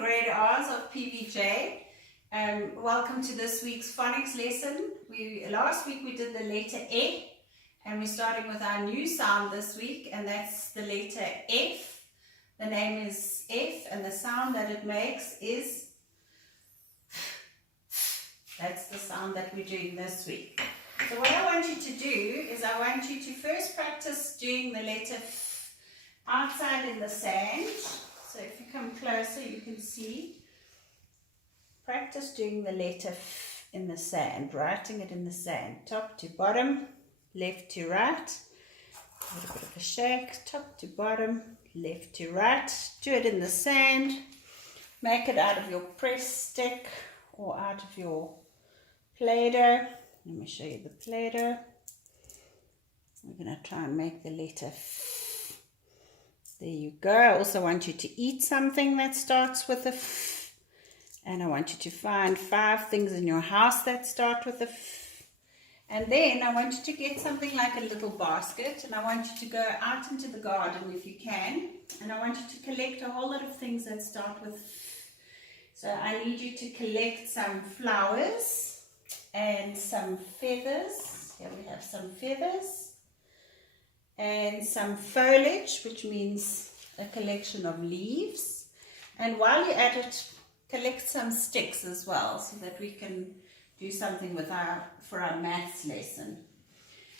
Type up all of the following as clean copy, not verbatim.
grade R's of PVJ. Welcome to this week's phonics lesson. Last week we did the letter A, and we're starting with our new sound this week, and that's the letter F. The name is F, and the sound that it makes is, that's the sound that we're doing this week. So what I want you to do is I want you to first practice doing the letter F outside in the sand. So if you come closer, you can see. Practice doing the letter F in the sand, writing it in the sand, top to bottom, left to right. A little bit of a shake, top to bottom, left to right. Do it in the sand. Make it out of your press stick or out of your Play-Doh. Let me show you the Play-Doh. We're going to try and make the letter F. There you go. I also want you to eat something that starts with a F. And I want you to find 5 things in your house that start with a F. And then I want you to get something like a little basket. And I want you to go out into the garden if you can. And I want you to collect a whole lot of things that start with F. So I need you to collect some flowers and some feathers. Here we have some feathers. And some foliage, which means a collection of leaves. And while you're at it, collect some sticks as well, so that we can do something with for our maths lesson.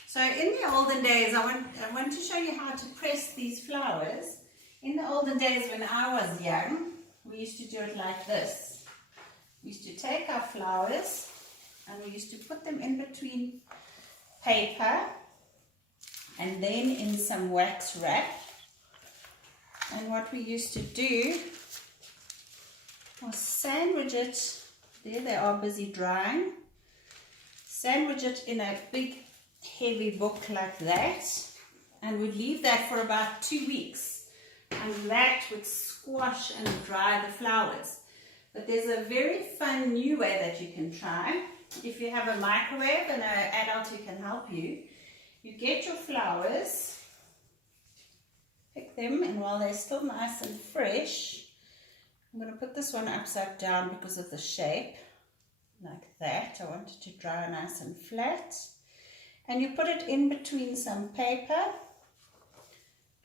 So in the olden days, I want to show you how to press these flowers. In the olden days when I was young, we used to do it like this. We used to take our flowers and we used to put them in between paper and then in some wax wrap. And what we used to do was sandwich it, there they are busy drying, sandwich it in a big heavy book like that, and we'd leave that for about 2 weeks, and that would squash and dry the flowers. But there's a very fun new way that you can try. If you have a microwave and an adult who can help you, you get your flowers, pick them, and while they're still nice and fresh, I'm going to put this one upside down because of the shape, like that. I want it to dry nice and flat. And you put it in between some paper,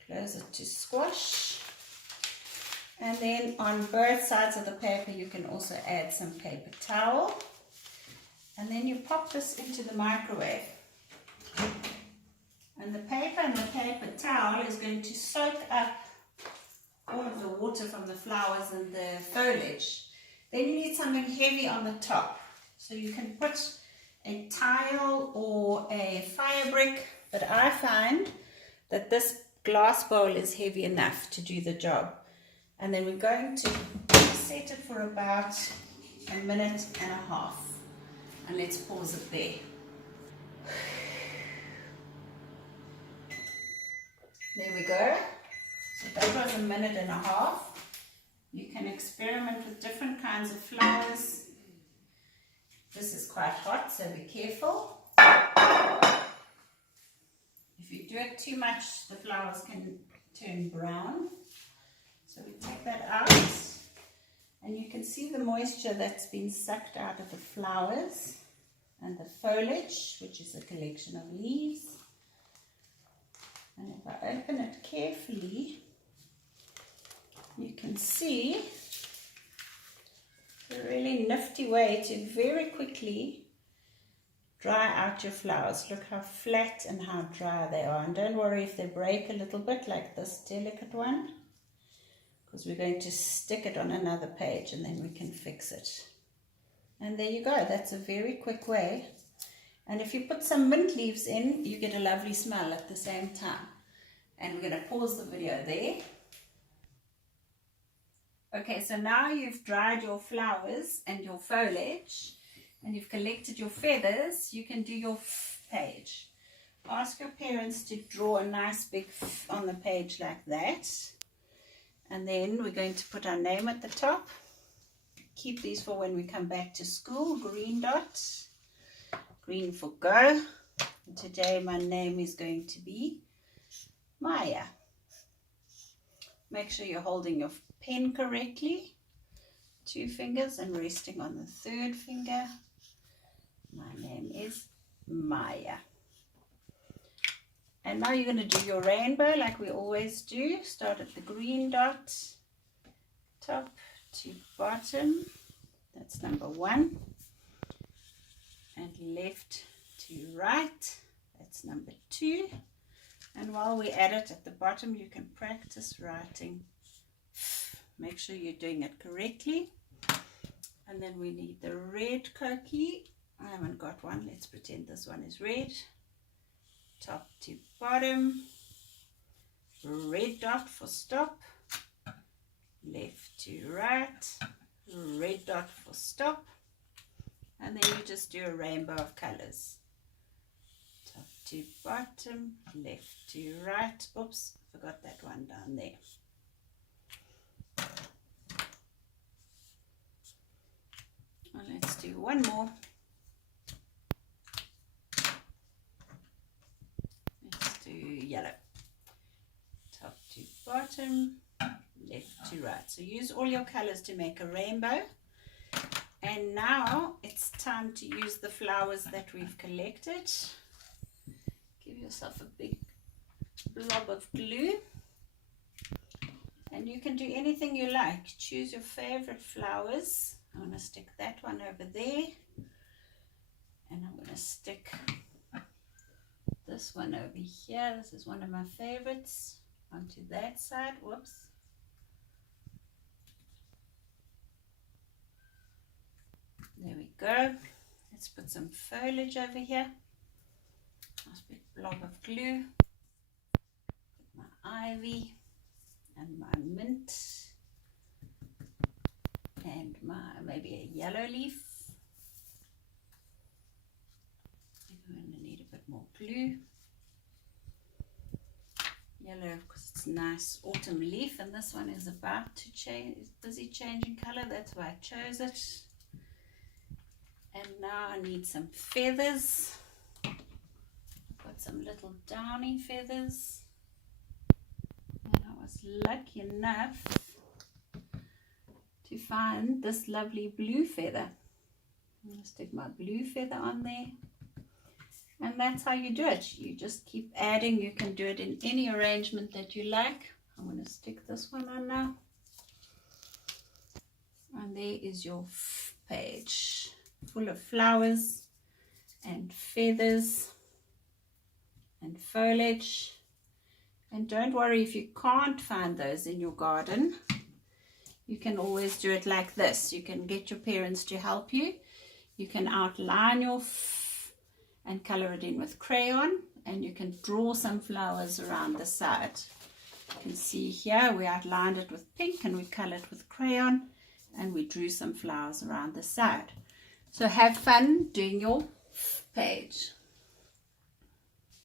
close it to squash, and then on both sides of the paper you can also add some paper towel, and then you pop this into the microwave. And the paper and the paper towel is going to soak up all of the water from the flowers and the foliage. Then you need something heavy on the top. So you can put a tile or a fire brick, but I find that this glass bowl is heavy enough to do the job. And then we're going to set it for about 1.5 minutes. And let's pause it there. There we go. So that was 1.5 minutes. You can experiment with different kinds of flowers. This is quite hot, so be careful. If you do it too much, the flowers can turn brown. So we take that out, and you can see the moisture that's been sucked out of the flowers and the foliage, which is a collection of leaves. And if I open it carefully, you can see a really nifty way to very quickly dry out your flowers. Look how flat and how dry they are. And don't worry if they break a little bit, like this delicate one, because we're going to stick it on another page and then we can fix it. And there you go. That's a very quick way. And if you put some mint leaves in, you get a lovely smell at the same time. And we're going to pause the video there. Okay, so now you've dried your flowers and your foliage, and you've collected your feathers, you can do your F page. Ask your parents to draw a nice big F on the page like that. And then we're going to put our name at the top. Keep these for when we come back to school. Green dot. Green for go. And today my name is going to be Maya. Make sure you're holding your pen correctly. 2 fingers and resting on the 3rd finger. My name is Maya. And now you're going to do your rainbow like we always do. Start at the green dot, top to bottom. That's number 1. And left to right. That's number 2. And while we're at it, at the bottom, you can practice writing. Make sure you're doing it correctly. And then we need the red cookie. I haven't got one. Let's pretend this one is red. Top to bottom. Red dot for stop. Left to right. Red dot for stop. And then you just do a rainbow of colors. Top to bottom, left to right. Oops, forgot that one down there. Well, let's do one more. Let's do yellow. Top to bottom, left to right. So use all your colors to make a rainbow. And now it's time to use the flowers that we've collected. Give yourself a big blob of glue. And you can do anything you like. Choose your favorite flowers. I'm going to stick that one over there. And I'm going to stick this one over here. This is one of my favorites. Onto that side. Whoops. There we go. Let's put some foliage over here. Nice big blob of glue. Put my ivy and my mint and my maybe a yellow leaf. I'm going to need a bit more glue. Yellow because it's a nice autumn leaf, and this one is about to change. It's busy changing color. That's why I chose it. And now I need some feathers. I've got some little downy feathers. And I was lucky enough to find this lovely blue feather. I'm going to stick my blue feather on there. And that's how you do it. You just keep adding. You can do it in any arrangement that you like. I'm going to stick this one on now. And there is your page. Full of flowers and feathers and foliage. And don't worry if you can't find those in your garden. You can always do it like this. You can get your parents to help you. You can outline your and color it in with crayon, and you can draw some flowers around the side. You can see here we outlined it with pink and we colored with crayon, and we drew some flowers around the side. So have fun doing your page.